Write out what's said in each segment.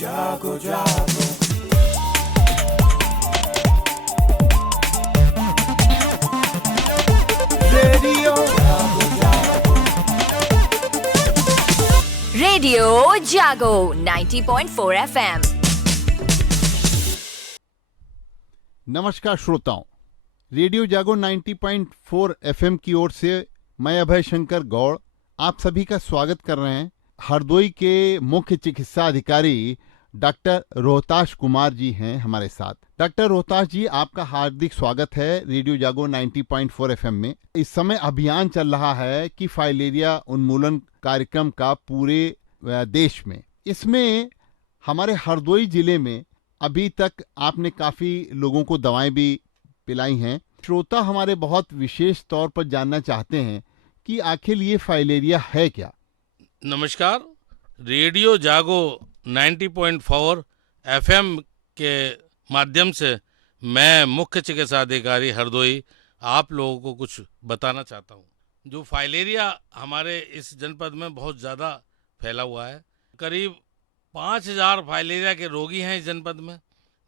जागो जागो रेडियो जागो जागो रेडियो जागो 90.4 FM। नमस्कार श्रोताओं, रेडियो जागो 90.4 एफएम की ओर से मैं अभय शंकर गौड़ आप सभी का स्वागत कर रहे हैं। हरदोई के मुख्य चिकित्सा अधिकारी डॉक्टर रोहताश कुमार जी हैं हमारे साथ। डॉक्टर रोहताश जी, आपका हार्दिक स्वागत है रेडियो जागो 90.4 एफएम में। इस समय अभियान चल रहा है कि फाइलेरिया उन्मूलन कार्यक्रम का पूरे देश में। इसमें हमारे हरदोई जिले में अभी तक आपने काफी लोगों को दवाएं भी पिलाई हैं। श्रोता हमारे बहुत विशेष तौर पर जानना चाहते हैं कि आखिर ये फाइलेरिया है क्या। नमस्कार, रेडियो जागो 90.4 एफएम के माध्यम से मैं मुख्य चिकित्सा अधिकारी हरदोई आप लोगों को कुछ बताना चाहता हूँ। जो फाइलेरिया हमारे इस जनपद में बहुत ज़्यादा फैला हुआ है। करीब 5000 फाइलेरिया के रोगी हैं इस जनपद में,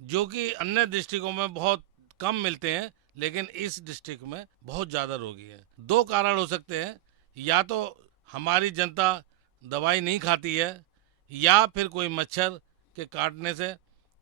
जो कि अन्य डिस्ट्रिक्टों में बहुत कम मिलते हैं, लेकिन इस डिस्ट्रिक्ट में बहुत ज़्यादा रोगी हैं। दो कारण हो सकते हैं, या तो हमारी जनता दवाई नहीं खाती है, या फिर कोई मच्छर के काटने से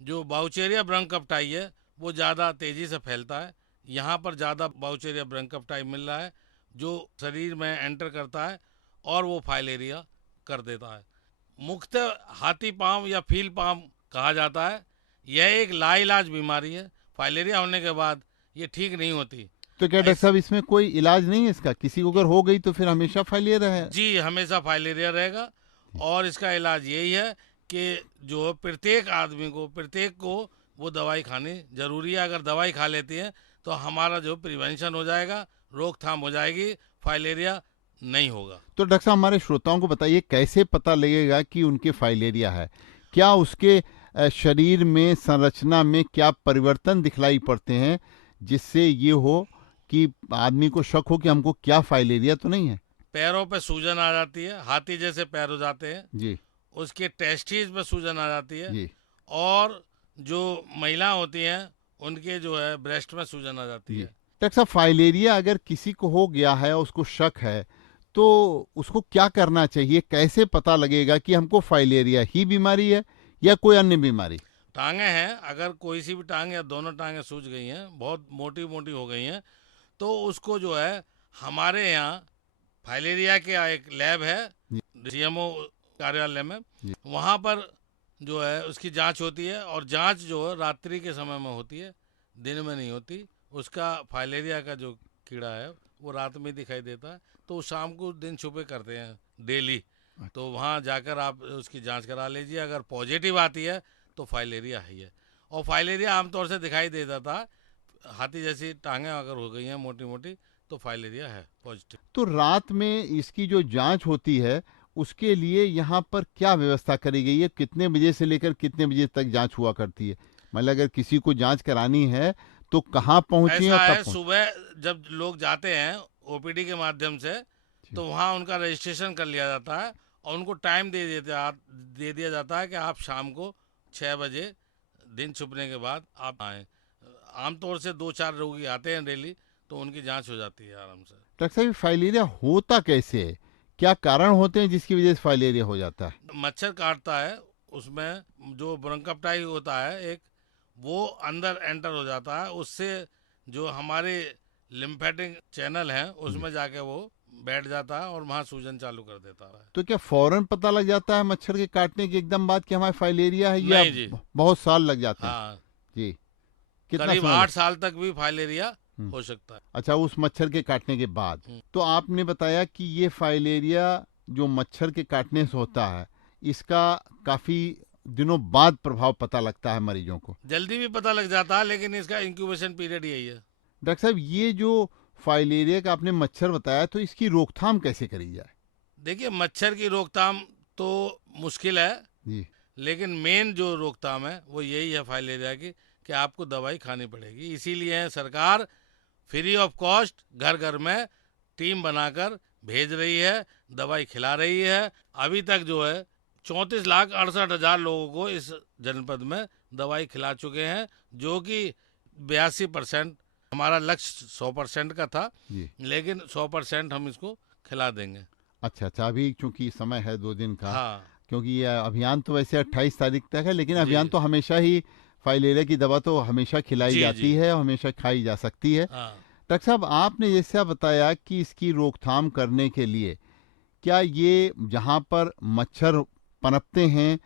जो बाउचेरिया ब्रंकपटाई है वो ज़्यादा तेज़ी से फैलता है। यहाँ पर ज़्यादा बाउचेरिया ब्रंकपटाई मिल रहा है, जो शरीर में एंटर करता है और वो फाइलेरिया कर देता है। मुख्यतः हाथी पाँव या फील पाँव कहा जाता है। यह एक लाइलाज बीमारी है। फाइलेरिया होने के बाद ये ठीक नहीं होती। तो क्या डॉक्टर साहब इसमें कोई इलाज नहीं है इसका? किसी को अगर हो गई तो फिर हमेशा फाइलेरिया है? जी, हमेशा फाइलेरिया रहेगा और इसका इलाज यही है कि जो प्रत्येक आदमी को, प्रत्येक को वो दवाई खानी जरूरी है। अगर दवाई खा लेती है तो हमारा जो प्रिवेंशन हो जाएगा, रोकथाम हो जाएगी, फाइलेरिया नहीं होगा। तो डॉक्टर साहब हमारे श्रोताओं को बताइए कैसे पता लगेगा कि उनके फाइलेरिया है? क्या उसके शरीर में, संरचना में क्या परिवर्तन दिखलाई पड़ते हैं जिससे ये हो कि आदमी को शक हो कि हमको क्या फाइलेरिया तो नहीं है? पैरों पे सूजन आ जाती है, हाथी जैसे पैर हो जाते हैं जी उसके टेस्टिस पे सूजन आ जाती है, जी और जो महिला होती हैं उनके जो है ब्रेस्ट में सूजन आ जाती जी। है। डॉक्टर साहब, फाइलेरिया अगर किसी को हो गया है, उसको शक है, तो उसको क्या करना चाहिए? कैसे पता लगेगा कि हमको फाइलेरिया ही बीमारी है या कोई अन्य बीमारी? टांगे हैं, अगर कोई सी भी टांग या दोनों टांगे सूज गई हैं, बहुत मोटी मोटी हो गई हैं, तो उसको जो है हमारे यहाँ फाइलेरिया के एक लैब है सीएमओ कार्यालय में, वहाँ पर जो है उसकी जांच होती है, और जांच जो है रात्रि के समय में होती है, दिन में नहीं होती। उसका फाइलेरिया का जो कीड़ा है वो रात में दिखाई देता है, तो शाम को दिन छुपे करते हैं डेली। तो वहाँ जाकर आप उसकी जांच करा लीजिए। अगर पॉजिटिव आती है तो फाइलेरिया है। और फाइलेरिया आमतौर से दिखाई देता था, हाथी जैसी टांगें अगर हो गई हैं मोटी मोटी तो फाइलेरिया है पॉजिटिव। तो रात में इसकी जो जांच होती है उसके लिए यहाँ पर क्या व्यवस्था करी गई है? कितने बजे से लेकर कितने बजे तक जांच हुआ करती है? मतलब अगर किसी को जांच करानी है तो कहाँ पहुँचे और ऐसा कब है, पहुँचे? सुबह जब लोग जाते हैं ओपीडी के माध्यम से, तो वहाँ उनका रजिस्ट्रेशन कर लिया जाता है और उनको टाइम दे दिया जाता है कि आप शाम को 6 बजे दिन छुपने के बाद आप आएँ। आमतौर से 2-4 रोगी आते हैं डेली, तो उनकी जांच हो जाती है आराम से। डॉक्टर साहब, फाइलेरिया होता कैसे है? क्या कारण होते हैं जिसकी वजह से फाइलेरिया हो जाता है? मच्छर काटता है, उसमें जो ब्रोंकाइटिस होता है एक, वो अंदर एंटर हो जाता है, उससे जो हमारे लिम्फेटिक चैनल हैं उसमें जाके वो बैठ जाता है और वहाँ सूजन चालू कर देता है। तो क्या फौरन पता लग जाता है मच्छर के काटने के एकदम बाद कि हमारे फाइलेरिया है, या नहीं जी, बहुत साल लग जाते हैं? हाँ, जी, कितना करीब समय 8 साल तक भी फाइलेरिया हो सकता है। अच्छा, उस मच्छर के काटने के बाद। हम्म। तो आपने बताया कि ये फाइलेरिया जो मच्छर के काटने से होता है, इसका काफी दिनों बाद प्रभाव पता लगता है मरीजों को। जल्दी भी पता लग जाता है, लेकिन इसका इंक्यूबेशन पीरियड यही है। डॉक्टर साहब, ये जो फाइलेरिया का आपने मच्छर बताया, तो इसकी रोकथाम कैसे करी जाए? देखिए, मच्छर की रोकथाम तो मुश्किल है, जी लेकिन मेन जो रोकथाम है वो यही है फाइलेरिया की, कि आपको दवाई खानी पड़ेगी। इसीलिए सरकार फ्री ऑफ कॉस्ट घर घर में टीम बनाकर भेज रही है, दवाई खिला रही है। अभी तक जो है 34,68,000 लोगों को इस जनपद में दवाई खिला चुके हैं, जो कि 82%। हमारा लक्ष्य 100% का था, जी। लेकिन 100% हम इसको खिला देंगे। अच्छा अच्छा, अभी चूंकि समय है 2 दिन का, हाँ क्योंकि ये अभियान तो वैसे 28 तारीख तक है, लेकिन जी अभियान तो हमेशा ही, फाइलेरिया की दवा तो हमेशा खिलाई जी जाती जी है और हमेशा खाई जा सकती है। हाँ। डॉक्टर साहब, आपने जैसा बताया कि इसकी रोकथाम करने के लिए क्या ये जहाँ पर मच्छर पनपते हैं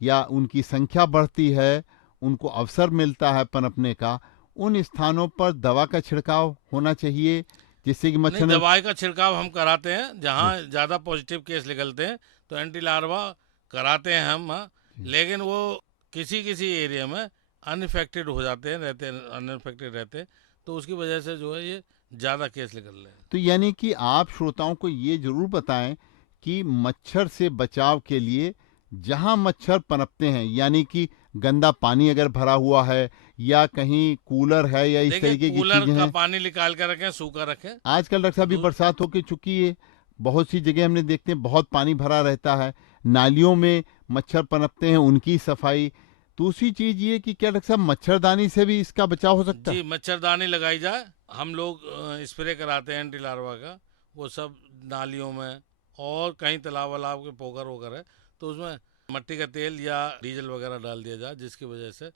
या उनकी संख्या बढ़ती है, उनको अवसर मिलता है पनपने का, उन स्थानों पर दवा का छिड़काव होना चाहिए जिससे कि मच्छर नहीं, न... दवाई का छिड़काव हम कराते हैं जी। जहाँ ज़्यादा पॉजिटिव केस निकलते हैं, तो एंटी लार्वा कराते हैं हम। हाँ, जी। लेकिन वो किसी किसी एरिया में अनइफेक्टेड हो जाते हैं, अनइफेक्टेड रहते हैं, तो उसकी वजह से जो है ये ज़्यादा केस निकल रहे हैं। तो यानी कि आप श्रोताओं को ये जरूर बताएं कि मच्छर से बचाव के लिए जहां मच्छर पनपते हैं, यानी कि गंदा पानी अगर भरा हुआ है या कहीं कूलर है या इस देखिए, तरीके की कूलर चीजें का हैं। पानी निकाल कर रखें, सूखा रखें। आजकल डॉक्टर साहब भी दू- बरसात होके चुकी है, बहुत सी जगह हमने देखते हैं बहुत पानी भरा रहता है, नालियों में मच्छर पनपते हैं, उनकी सफाई। दूसरी चीज ये कि क्या डॉक्टर साहब मच्छरदानी से भी इसका बचाव हो सकता जी, है? मच्छरदानी लगाई जाए। हम लोग स्प्रे कराते हैं एंटी लार्वा का, वो सब नालियों में और कहीं तालाब वालाब के पोखर वोकर है, तो उसमें मट्टी का तेल या डीजल वगैरह डाल दिया जाए, जिसकी वजह से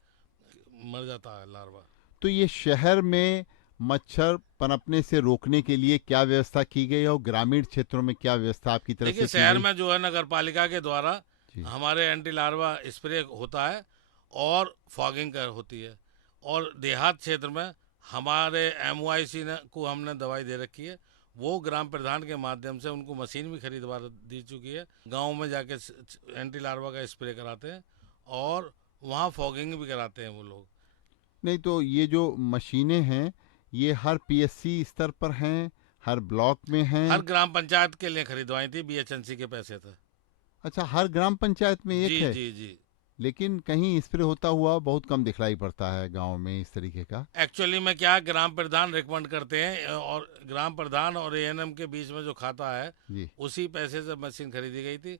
मर जाता है लार्वा। तो ये शहर में मच्छर पनपने से रोकने के लिए क्या व्यवस्था की गई है और ग्रामीण क्षेत्रों में क्या व्यवस्था आपकी तरफ देखिए, से की शहर गई? में जो है नगर पालिका के द्वारा जी। हमारे एंटी लार्वा स्प्रे होता है और फॉगिंग कर होती है, और देहात क्षेत्र में हमारे MOIC ने को हमने दवाई दे रखी है, वो ग्राम प्रधान के माध्यम से उनको मशीन भी खरीदवा दी चुकी है। गांव में जाके एंटी लार्वा का स्प्रे कराते हैं और वहाँ फॉगिंग भी कराते हैं वो लोग। नहीं, तो ये जो मशीनें हैं ये हर PSC स्तर पर हैं, हर ब्लॉक में हर हैं? ग्राम पंचायत के लिए खरीदवाई थी, BHNC के पैसे थे। अच्छा, हर ग्राम पंचायत में एक जी है? जी जी। लेकिन कहीं स्प्रे होता हुआ बहुत कम दिखलाई पड़ता है गांव में इस तरीके का। एक्चुअली में क्या है, ग्राम प्रधान रिकमेंड करते हैं, और ग्राम प्रधान और ANM के बीच में जो खाता है, जी। उसी पैसे से मशीन खरीदी गई थी,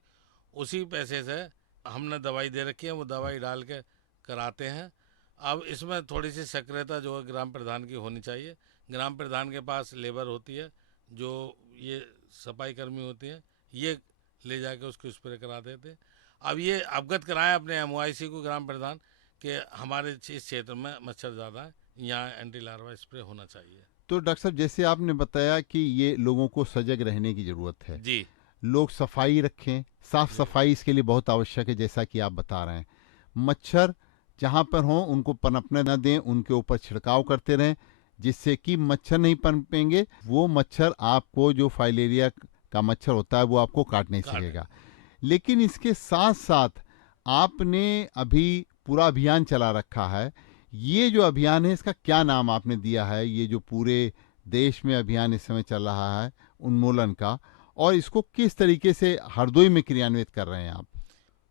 उसी पैसे से हमने दवाई दे रखी है, वो दवाई डाल के कराते हैं। अब इसमें थोड़ी सी सक्रियता जो है ग्राम प्रधान की होनी चाहिए। ग्राम प्रधान के पास लेबर होती है, जो ये सफाई कर्मी होती हैं, ये ले जाके उसको स्प्रे करा देते हैं। अब ये अवगत कराएं अपने MOIC को ग्राम प्रधान कि हमारे इस क्षेत्र में मच्छर ज़्यादा है, यहाँ एंटी लार्वा स्प्रे होना चाहिए। तो डॉक्टर साहब, जैसे आपने बताया कि ये लोगों को सजग रहने की जरूरत है, जी लोग सफाई रखें, साफ सफाई इसके लिए बहुत आवश्यक है जैसा कि आप बता रहे हैं। मच्छर जहाँ पर हों उनको पनपने न दें, उनके ऊपर छिड़काव करते रहें जिससे कि मच्छर नहीं पनपेंगे, वो मच्छर आपको, जो फाइलेरिया का मच्छर होता है वो आपको काट नहीं सकेगा। लेकिन इसके साथ साथ आपने अभी पूरा अभियान चला रखा है, ये जो अभियान है इसका क्या नाम आपने दिया है, ये जो पूरे देश में अभियान इस समय चल रहा है उन्मूलन का, और इसको किस तरीके से हरदोई में क्रियान्वित कर रहे हैं आप?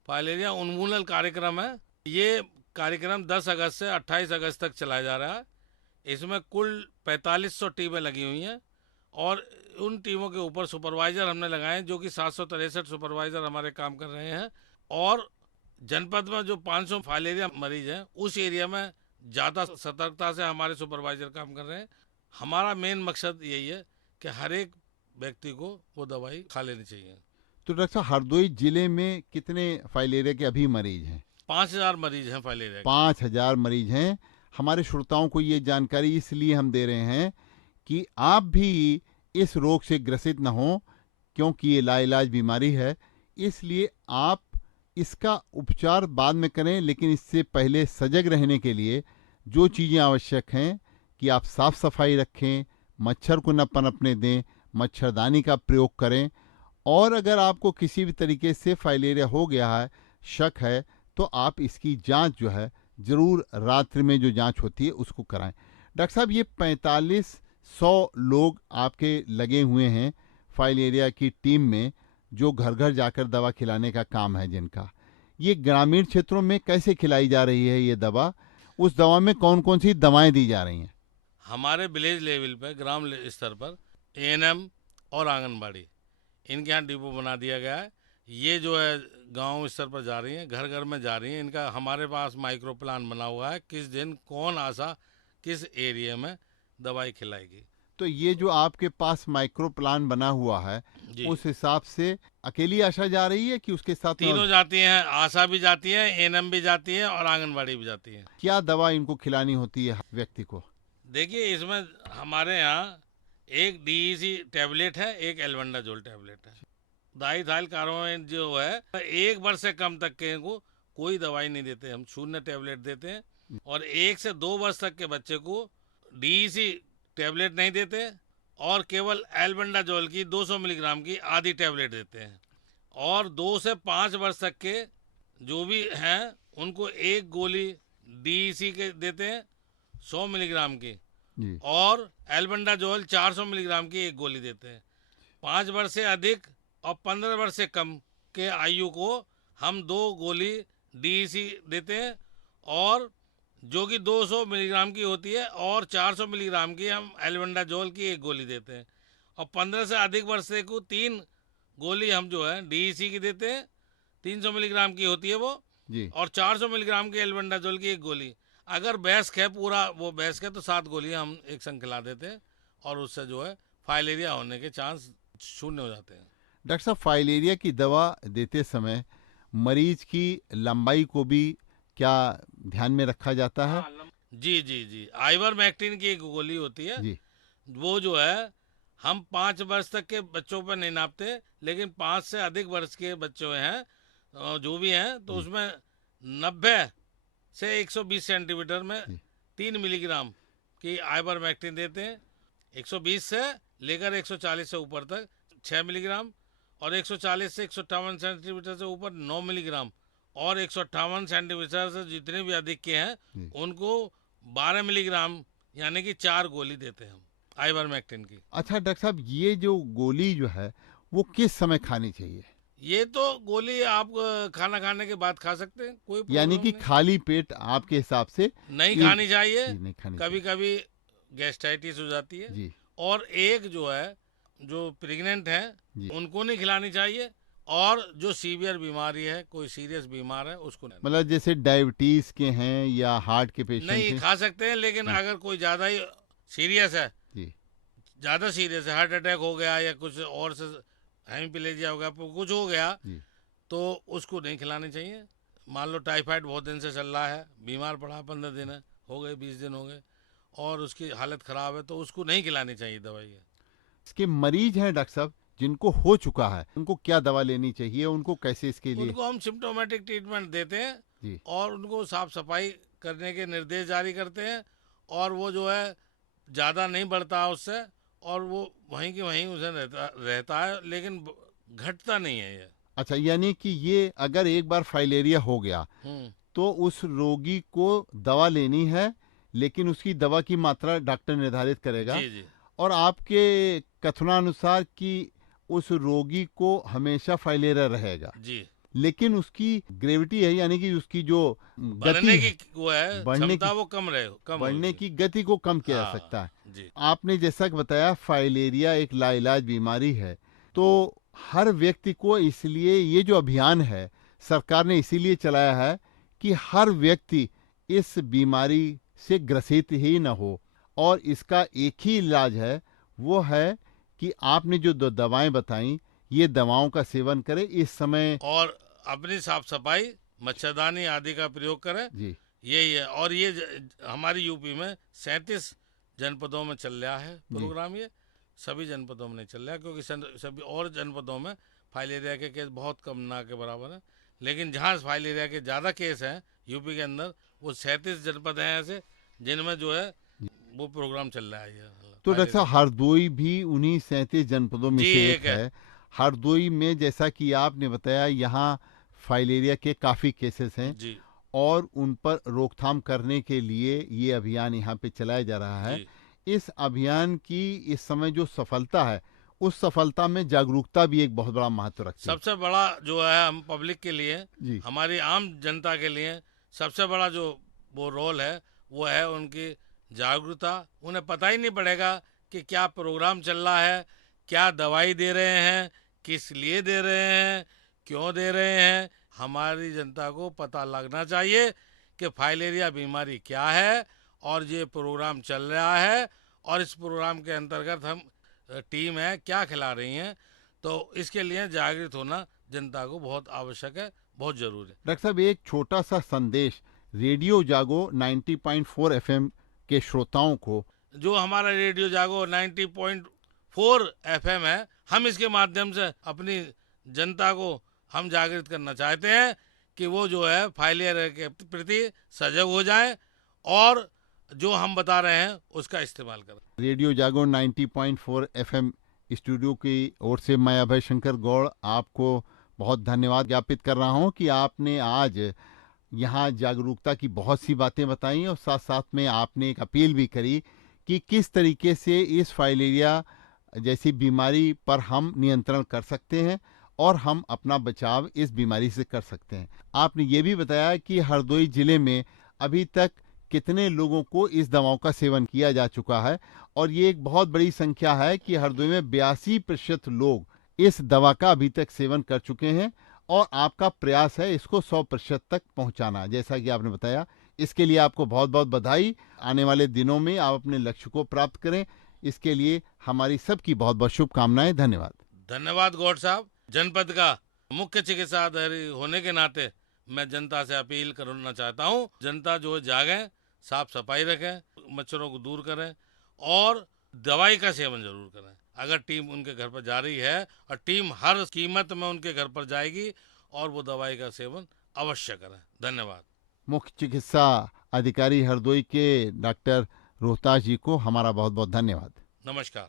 फाइलेरिया उन्मूलन कार्यक्रम है। ये कार्यक्रम 10 अगस्त से 28 अगस्त तक चलाया जा रहा है। इसमें कुल 4500 टीमें लगी हुई हैं, और उन टीमों के ऊपर सुपरवाइज़र हमने लगाए हैं, जो कि 763 सुपरवाइज़र हमारे काम कर रहे हैं। और जनपद में जो 500 फाइलेरिया मरीज हैं, उस एरिया में ज़्यादा सतर्कता से हमारे सुपरवाइज़र काम कर रहे हैं। हमारा मेन मकसद यही है कि हर एक व्यक्ति को वो दवाई खा लेनी चाहिए। तो डॉक्टर साहब, हरदोई जिले में कितने फाइलेरिया के अभी मरीज हैं? 5000 मरीज हैं फाइलेरिया के। 5000 मरीज हैं। हमारे श्रोताओं को ये जानकारी इसलिए हम दे रहे हैं कि आप भी इस रोग से ग्रसित न हो, क्योंकि ये लाइलाज बीमारी है। इसलिए आप इसका उपचार बाद में करें, लेकिन इससे पहले सजग रहने के लिए जो चीज़ें आवश्यक हैं कि आप साफ सफाई रखें, मच्छर को न पनपने दें, मच्छरदानी का प्रयोग करें, और अगर आपको किसी भी तरीके से फाइलेरिया हो गया है, शक है, तो आप इसकी जांच जो है ज़रूर रात्रि में जो जांच होती है उसको कराएं। डॉक्टर साहब, ये 4500 लोग आपके लगे हुए हैं फाइलेरिया की टीम में, जो घर घर जाकर दवा खिलाने का काम है जिनका, ये ग्रामीण क्षेत्रों में कैसे खिलाई जा रही है ये दवा? उस दवा में कौन कौन सी दवाएं दी जा रही हैं? हमारे विलेज लेवल पर, ग्राम स्तर पर ANM और आंगनबाड़ी, इनके यहाँ डिपो बना दिया गया है। ये जो है गांव स्तर पर जा रही हैं, घर घर में जा रही हैं। इनका हमारे पास माइक्रो प्लान बना हुआ है, किस दिन कौन आशा किस एरिया में दवाई खिलाएगी। तो ये जो आपके पास माइक्रो प्लान बना हुआ है, जी, उस हिसाब से अकेली आशा जा रही है कि उसके साथ में तीनों जाती हैं, आशा भी जाती है, एएनएम भी जाती है और आंगनबाड़ी भी जाती है। क्या दवा इनको खिलानी होती है व्यक्ति को? देखिए, इसमें हमारे यहाँ एक डीईसी टैबलेट है, एक एल्बेंडाजोल टैबलेट है। डाइथाइल कार्बामेट जो है, 1 वर्ष से कम तक के को कोई दवाई नहीं देते, हम शून्य टैबलेट देते हैं। और 1 से 2 वर्ष तक के बच्चे को डीईसी टैबलेट नहीं देते और केवल एल्बेंडाजोल की 200 मिलीग्राम की आधी टैबलेट देते हैं। और 2 से 5 वर्ष तक के जो भी हैं उनको एक गोली डीईसी के देते हैं 100 मिलीग्राम की, जी। और एल्बेंडाजोल 400 मिलीग्राम की एक गोली देते हैं। 5 वर्ष से अधिक और 15 वर्ष से कम के आयु को हम 2 गोली डीईसी देते हैं, और जो कि 200 मिलीग्राम की होती है, और 400 मिलीग्राम की हम एल्बेंडाजोल की एक गोली देते हैं। और 15 से अधिक वर्ष से को 3 गोली हम जो है डीईसी की देते हैं, 300 मिलीग्राम की होती है वो, जी। और 400 मिलीग्राम की एल्बेंडाजोल की एक गोली। अगर वयस्क है, पूरा वो वयस्क है, तो 7 गोलियां हम एक संग खिला देते हैं, और उससे जो है फाइलेरिया होने के चांस शून्य हो जाते हैं। डॉक्टर साहब, फाइलेरिया की दवा देते समय मरीज की लंबाई को भी क्या ध्यान में रखा जाता है? जी जी जी, आइवरमेक्टिन की एक गोली होती है, जी। वो जो है हम 5 वर्ष तक के बच्चों पर नहीं नापते, लेकिन 5 से अधिक वर्ष के बच्चे हैं जो भी हैं, तो उसमें 90 से 120 सेंटीमीटर में 3 मिलीग्राम की आइवरमेक्टिन देते हैं। 120 से लेकर 140 से ऊपर तक 6 मिलीग्राम, और 140 से 158 सेंटीमीटर से ऊपर 9 मिलीग्राम, और 158 सेंटीमीटर से जितने भी अधिक के हैं उनको 12 मिलीग्राम यानी कि 4 गोली देते हैं हम आइवरमेक्टिन की। अच्छा डॉक्टर साहब, ये जो गोली जो है वो किस समय खानी चाहिए? ये तो गोली आप खाना खाने के बाद खा सकते हैं, कोई यानी प्रॉब्लम कि नहीं। खाली पेट आपके हिसाब से नहीं ये- खानी चाहिए, जी, नहीं खानी कभी कभी गैस्ट्राइटिस हो जाती है। जी। और एक जो है जो प्रेग्नेंट है जी। उनको नहीं खिलानी चाहिए, और जो सीवियर बीमारी है, कोई सीरियस बीमार है, उसको नहीं। मतलब जैसे डायबिटीज के हैं या हार्ट के पेशेंट नहीं हैं? खा सकते हैं, लेकिन अगर कोई ज़्यादा ही सीरियस है, जी। ज़्यादा सीरियस है, हार्ट अटैक हो गया या कुछ और से हेमीप्लेजिया हो गया, कुछ हो गया, जी। तो उसको नहीं खिलानी चाहिए। मान लो टाइफाइड बहुत दिन से चल रहा है, बीमार पड़ा, 15 दिन है, हो गए, 20 दिन हो गए, और उसकी हालत ख़राब है, तो उसको नहीं खिलानी चाहिए दवाई। इसके मरीज हैं डॉक्टर साहब जिनको हो चुका है, उनको क्या दवा लेनी चाहिए, उनको कैसे इसके लिए? उनको हम सिम्टोमेटिक ट्रीटमेंट देते हैं, जी। और उनको साफ सफाई करने के निर्देश जारी करते हैं, और वो जो है ज़्यादा नहीं बढ़ता उससे, और वो वहीं की वहीं उसे रहता है, लेकिन घटता नहीं है ये। अच्छा, यानी कि ये अगर एक बार फाइलेरिया हो गया तो उस रोगी को दवा लेनी है, लेकिन उसकी दवा की मात्रा डॉक्टर निर्धारित करेगा। जी जी और आपके कथनानुसार कि उस रोगी को हमेशा फाइलेरिया रहेगा, जी, लेकिन उसकी ग्रेविटी है, यानी कि उसकी जो बढ़ने गति है, की वो है बढ़ने क्षमता, की- वो कम बढ़ने होगी। की गति को कम किया जा हाँ, सकता है। जी आपने जैसा कि बताया फाइलेरिया एक लाइलाज बीमारी है, तो हर व्यक्ति को, इसलिए ये जो अभियान है सरकार ने इसीलिए चलाया है कि हर व्यक्ति इस बीमारी से ग्रसित ही न हो, और इसका एक ही इलाज है, वो है कि आपने जो दो दवाएं बताई, ये दवाओं का सेवन करें इस समय। और अपनी साफ सफाई, मच्छरदानी आदि का प्रयोग करें, जी। यही है। और ये हमारी यूपी में 37 जनपदों में चल रहा है प्रोग्राम, ये सभी जनपदों में नहीं चल रहा है, क्योंकि सभी और जनपदों में फाइलेरिया के केस बहुत कम ना के बराबर है, लेकिन जहाँ फाइलेरिया के ज़्यादा केस हैं यूपी के अंदर, वो 37 जनपद हैं ऐसे जिनमें जो है वो प्रोग्राम चल रहा है। तो डॉक्टर साहब, हरदोई भी उन्हीं 37 जनपदों में जी, से एक एक है। हरदोई में जैसा कि आपने बताया, यहाँ फाइलेरिया के काफ़ी केसेस हैं, जी और उन पर रोकथाम करने के लिए ये अभियान यहाँ पे चलाया जा रहा है। जी इस अभियान की इस समय जो सफलता है, उस सफलता में जागरूकता भी एक बहुत बड़ा महत्व रखती है। सबसे बड़ा जो है हम पब्लिक के लिए, जी। हमारी आम जनता के लिए सबसे बड़ा जो वो रोल है, वो है उनकी जागरूकता। उन्हें पता ही नहीं पड़ेगा कि क्या प्रोग्राम चल रहा है, क्या दवाई दे रहे हैं, किस लिए दे रहे हैं, क्यों दे रहे हैं, हमारी जनता को पता लगना चाहिए कि फाइलेरिया बीमारी क्या है और ये प्रोग्राम चल रहा है और इस प्रोग्राम के अंतर्गत हम टीम है क्या खिला रही हैं, तो इसके लिए जागृत होना जनता को बहुत आवश्यक है, बहुत जरूरी है। डॉक्टर साहब, एक छोटा सा संदेश रेडियो जागो 90.4 एफएम के श्रोताओं को। जो हमारा रेडियो जागो 90.4 एफएम है, हम इसके माध्यम से अपनी जनता को हम जागृत करना चाहते हैं कि वो जो है फाइलेरिया के प्रति सजग हो जाएं और जो हम बता रहे हैं उसका इस्तेमाल करें। रेडियो जागो 90.4 एफएम स्टूडियो की ओर से मैं अभय शंकर गौड़ आपको बहुत धन्यवाद ज्ञापित कर रहा हूं कि आपने आज यहाँ जागरूकता की बहुत सी बातें बताई और साथ साथ में आपने एक अपील भी करी कि किस तरीके से इस फाइलेरिया जैसी बीमारी पर हम नियंत्रण कर सकते हैं और हम अपना बचाव इस बीमारी से कर सकते हैं। आपने ये भी बताया कि हरदोई जिले में अभी तक कितने लोगों को इस दवाओं का सेवन किया जा चुका है और ये एक बहुत बड़ी संख्या है कि हरदोई में 82% लोग इस दवा का अभी तक सेवन कर चुके हैं और आपका प्रयास है इसको 100% तक पहुंचाना, जैसा कि आपने बताया। इसके लिए आपको बहुत बहुत बधाई। आने वाले दिनों में आप अपने लक्ष्य को प्राप्त करें, इसके लिए हमारी सबकी बहुत बहुत शुभकामनाएं। धन्यवाद। धन्यवाद गौड़ साहब। जनपद का मुख्य चिकित्सा अधिकारी होने के नाते मैं जनता से अपील करना चाहता हूँ, जनता जो जागे, साफ सफाई रखें, मच्छरों को दूर करें और दवाई का सेवन जरूर करें। अगर टीम उनके घर पर जा रही है और टीम हर कीमत में उनके घर पर जाएगी और वो दवाई का सेवन अवश्य करें। धन्यवाद। मुख्य चिकित्सा अधिकारी हरदोई के डॉक्टर रोहतास जी को हमारा बहुत बहुत धन्यवाद। नमस्कार।